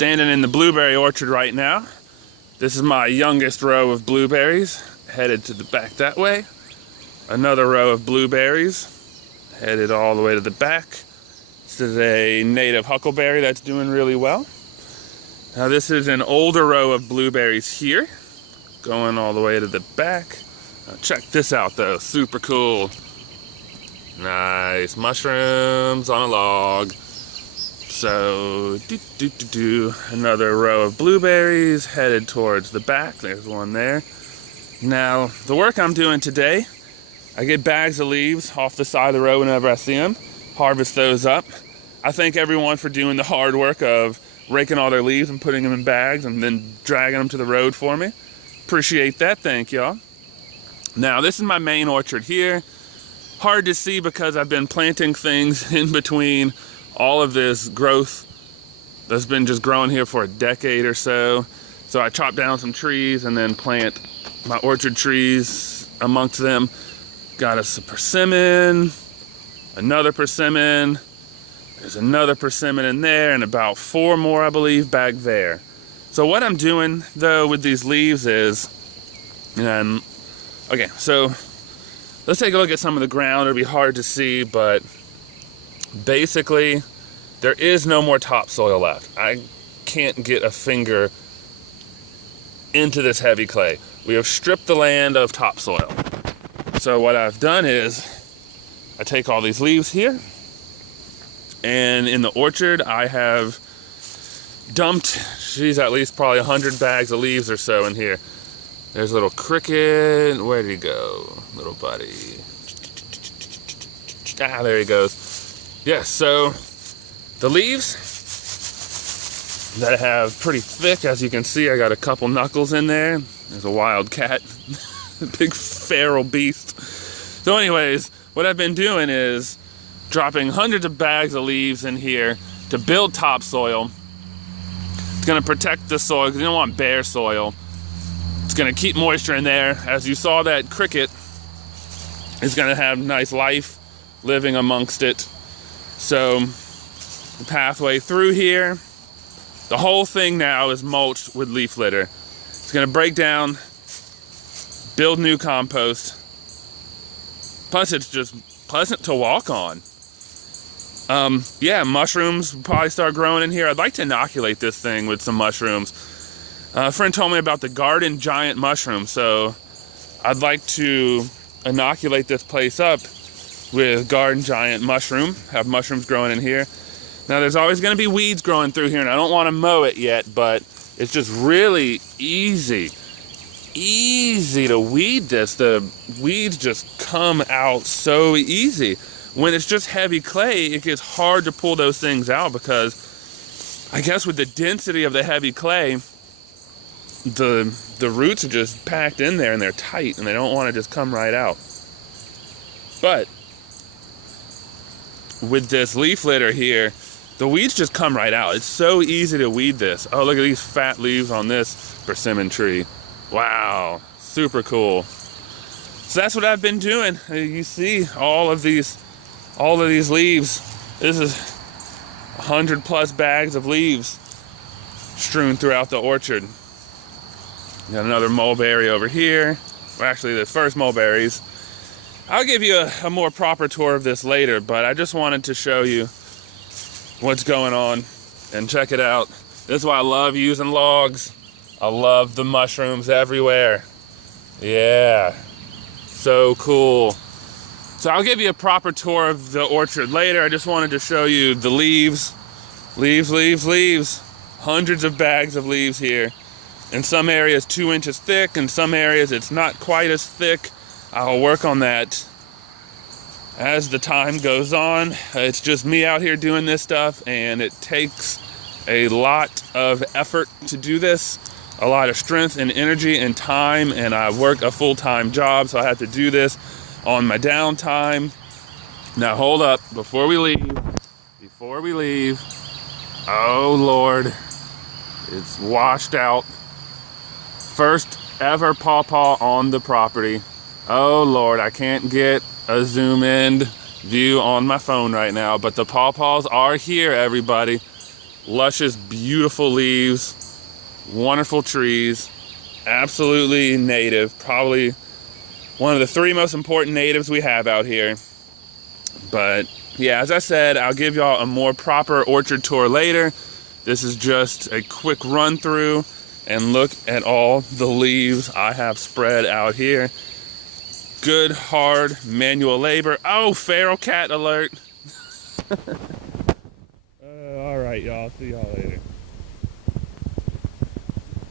Standing in the blueberry orchard right now. This is my youngest row of blueberries, headed to the back that way. Another row of blueberries, headed all the way to the back. This is a native huckleberry that's doing really well. Now this is an older row of blueberries here, going all the way to the back. Now check this out though, super cool. Nice, mushrooms on a log. So, another row of blueberries headed towards the back. There's one there. Now, the work I'm doing today, I get bags of leaves off the side of the road whenever I see them, harvest those up. I thank everyone for doing the hard work of raking all their leaves and putting them in bags and then dragging them to the road for me. Appreciate that, thank y'all. Now, this is my main orchard here. Hard to see because I've been planting things in between all of this growth that's been just growing here for a decade or so. So I chop down some trees and then plant my orchard trees amongst them. Got us a persimmon, another persimmon, there's another persimmon in there, and about 4 more, I believe, back there. So what I'm doing though with these leaves is, okay, so let's take a look at some of the ground. It'll be hard to see, but basically, there is no more topsoil left. I can't get a finger into this heavy clay. We have stripped the land of topsoil. So what I've done is, I take all these leaves here, and in the orchard, I have dumped, at least probably 100 bags of leaves or so in here. There's a little cricket. Where did he go, little buddy? Ah, there he goes. Yes, so the leaves that I have pretty thick, as you can see, I got a couple knuckles in there. There's a wild cat, a big feral beast. So anyways, what I've been doing is dropping hundreds of bags of leaves in here to build topsoil. It's gonna protect the soil because you don't want bare soil. It's gonna keep moisture in there. As you saw, that cricket is gonna have nice life living amongst it. So the pathway through here, the whole thing now is mulched with leaf litter. It's gonna break down, build new compost. Plus it's just pleasant to walk on. Yeah, mushrooms will probably start growing in here. I'd like to inoculate this thing with some mushrooms. A friend told me about the garden giant mushroom, so I'd like to inoculate this place up with garden giant mushroom, have mushrooms growing in here. Now there's always gonna be weeds growing through here, and I don't wanna mow it yet, but it's just really easy to weed this. The weeds just come out so easy. When it's just heavy clay, it gets hard to pull those things out because I guess with the density of the heavy clay, the roots are just packed in there and they're tight and they don't wanna just come right out. But with this leaf litter here, the weeds just come right out. It's so easy to weed this. Oh, look at these fat leaves on this persimmon tree. Wow, super cool. So that's what I've been doing. You see all of these leaves. This is 100+ bags of leaves strewn throughout the orchard. Got another mulberry over here. Well, actually, the first mulberries. I'll give you a more proper tour of this later, but I just wanted to show you what's going on and check it out. This is why I love using logs. I love the mushrooms everywhere. Yeah, so cool. So I'll give you a proper tour of the orchard later. I just wanted to show you the leaves. Leaves. Hundreds of bags of leaves here. In some areas 2 inches thick, in some areas it's not quite as thick. I'll work on that as the time goes on. It's just me out here doing this stuff, and it takes a lot of effort to do this, a lot of strength and energy and time, and I work a full-time job, so I have to do this on my downtime. Now hold up, before we leave, oh Lord, it's washed out. First ever pawpaw on the property. Oh Lord, I can't get a zoom in view on my phone right now, but the pawpaws are here, everybody. luscious, beautiful leaves, wonderful trees, absolutely native, probably one of the 3 most important natives we have out here. But yeah, as I said, I'll give y'all a more proper orchard tour later. This is just a quick run through and look at all the leaves I have spread out here. Good, hard manual labor. Oh, feral cat alert. All right, y'all. See y'all later.